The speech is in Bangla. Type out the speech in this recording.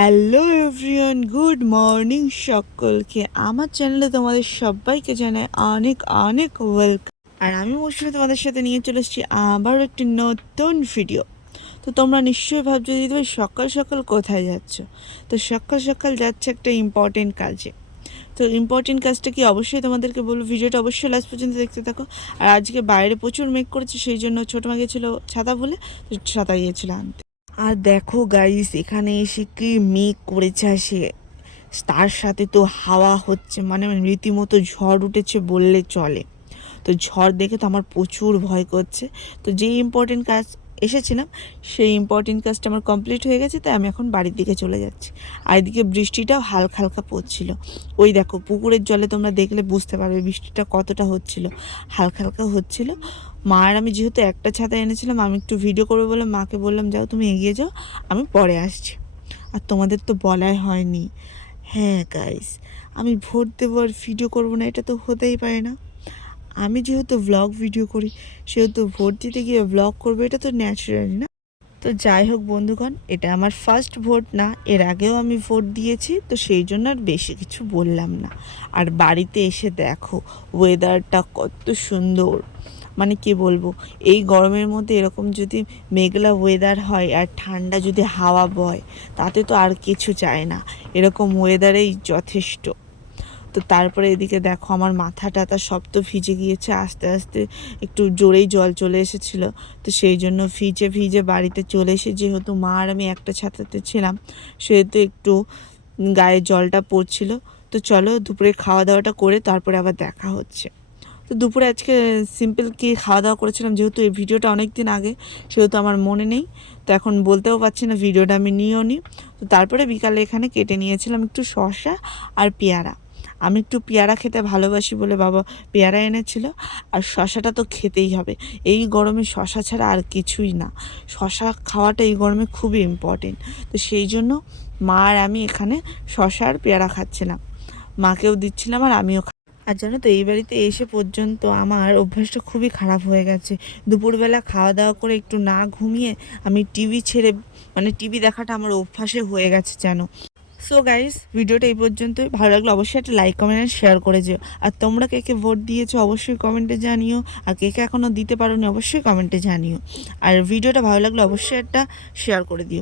হ্যালো এভরিওয়ান, গুড মর্নিং সকলকে। আমার চ্যানেলে তোমাদের সবাইকে জানাই অনেক অনেক ওয়েলকাম। আর আমি মৌসুমী তোমাদের সাথে নিয়ে চলে এসেছি আবারও একটি নতুন ভিডিও। তো তোমরা নিশ্চয়ই ভাবছো দিদি ভাই সকাল সকাল কোথায় যাচ্ছ। তো সকাল সকাল যাচ্ছে একটা ইম্পর্টেন্ট কাজে। তো ইম্পর্টেন্ট কাজটা কি অবশ্যই তোমাদেরকে বলবো, ভিডিওটা অবশ্যই লাস্ট পর্যন্ত দেখতে থাকো। আর আজকে বাইরে প্রচুর মেঘ করেছে, সেই জন্য ছোটো মা গেছিলো ছাতা বলে, তো ছাতা গিয়েছিলো আনতে। আর দেখো গাইস, এখানে এসে কি মেঘ করেছে আসে, তার সাথে তো হাওয়া হচ্ছে, মানে রীতিমতো ঝড় উঠেছে বললে চলে। তো ঝড় দেখে তো আমার প্রচুর ভয় করছে। তো যেই ইম্পর্টেন্ট কাজ এসেছিলাম সেই ইম্পর্টেন্ট কাজটা আমার কমপ্লিট হয়ে গেছে, তাই আমি এখন বাড়ির দিকে চলে যাচ্ছি। আর এদিকে বৃষ্টিটাও হালকা হালকা পড়ছিল। ওই দেখো পুকুরের জলে তোমরা দেখলে বুঝতে পারবে বৃষ্টিটা কতটা হচ্ছিল, হালকা হালকা হচ্ছিল। মা আর আমি যেহেতু একটা ছাতা এনেছিলাম, আমি একটু ভিডিও করবো বলে মাকে বললাম যাও তুমি এগিয়ে যাও, আমি পরে আসছি। আর তোমাদের তো বলাই হয়নি, হ্যাঁ গাইস, আমি ভোট দেবো আর ভিডিও করবো না, এটা তো হতেই পারে না। আমি যেহেতু ভ্লগ ভিডিও করি, সেহেতু ভোট দিতে গিয়ে ভ্লগ করবো, এটা তো ন্যাচারালি না। তো যাই হোক বন্ধুগণ, এটা আমার ফার্স্ট ভোট না, এর আগেও আমি ভোট দিয়েছি, তো সেই জন্য আর বেশি কিছু বললাম না। আর বাড়িতে এসে দেখো ওয়েদারটা কত সুন্দর, মানে কি বলবো, এই গরমের মধ্যে এরকম যদি মেঘলা ওয়েদার হয় আর ঠান্ডা যদি হাওয়া বয়, তাতে তো আর কিছু চাই না, এরকম ওয়েদারেই যথেষ্ট। তো তারপরে এদিকে দেখো আমার মাথা টাথা সব তো ভিজে গিয়েছে, আস্তে আস্তে একটু জোরেই জল চলে এসেছিল। তো সেই জন্য ভিজে ভিজে বাড়িতে চলে এসে, যেহেতু মা আর আমি একটা ছাতাতে ছিলাম, সেহেতু একটু গায়ে জলটা পড়ছিল। তো চলো দুপুরে খাওয়া দাওয়াটা করে তারপরে আবার দেখা হচ্ছে। তো দুপুরে আজকে সিম্পল কি খাওয়া দাওয়া করেছিলাম, যেহেতু এই ভিডিওটা অনেক দিন আগে, সেহেতু আমার মনে নেই। তো এখন বলতেও পারছি না, ভিডিওটা আমি নিয়েও নি। তো তারপরে বিকালে এখানে কেটে নিয়েছিলাম একটু শসা আর পেয়ারা। আমি একটু পেয়ারা খেতে ভালোবাসি বলে বাবা পেয়ারা এনেছিল। আর শসাটা তো খেতেই হবে, এই গরমে শসা ছাড়া আর কিছুই না। শসা খাওয়াটা এই গরমে খুবই ইম্পর্টেন্ট। তো সেই জন্য মা আর আমি এখানে শসা আর পেয়ারা খাচ্ছিলাম, মাকেও দিচ্ছিলাম আর আমিও। আর জানো তো, এই বাড়িতে এসে পর্যন্ত আমার অভ্যাসটা খুবই খারাপ হয়ে গেছে। দুপুরবেলা খাওয়া দাওয়া করে একটু না ঘুমিয়ে আমি টিভি ছেড়ে, মানে টিভি দেখাটা আমার অভ্যাসে হয়ে গেছে জানো। সো গাইস, ভিডিওটা এই পর্যন্তই। ভালো লাগলে অবশ্যই একটা লাইক কমেন্ট আর শেয়ার করে যেও। আর তোমরা কে কে ভোট দিয়েছো অবশ্যই কমেন্টে জানিও, আর কে কে এখনও দিতে পারোনি অবশ্যই কমেন্টে জানিও। আর ভিডিওটা ভালো লাগলে অবশ্যই একটা শেয়ার করে দিও।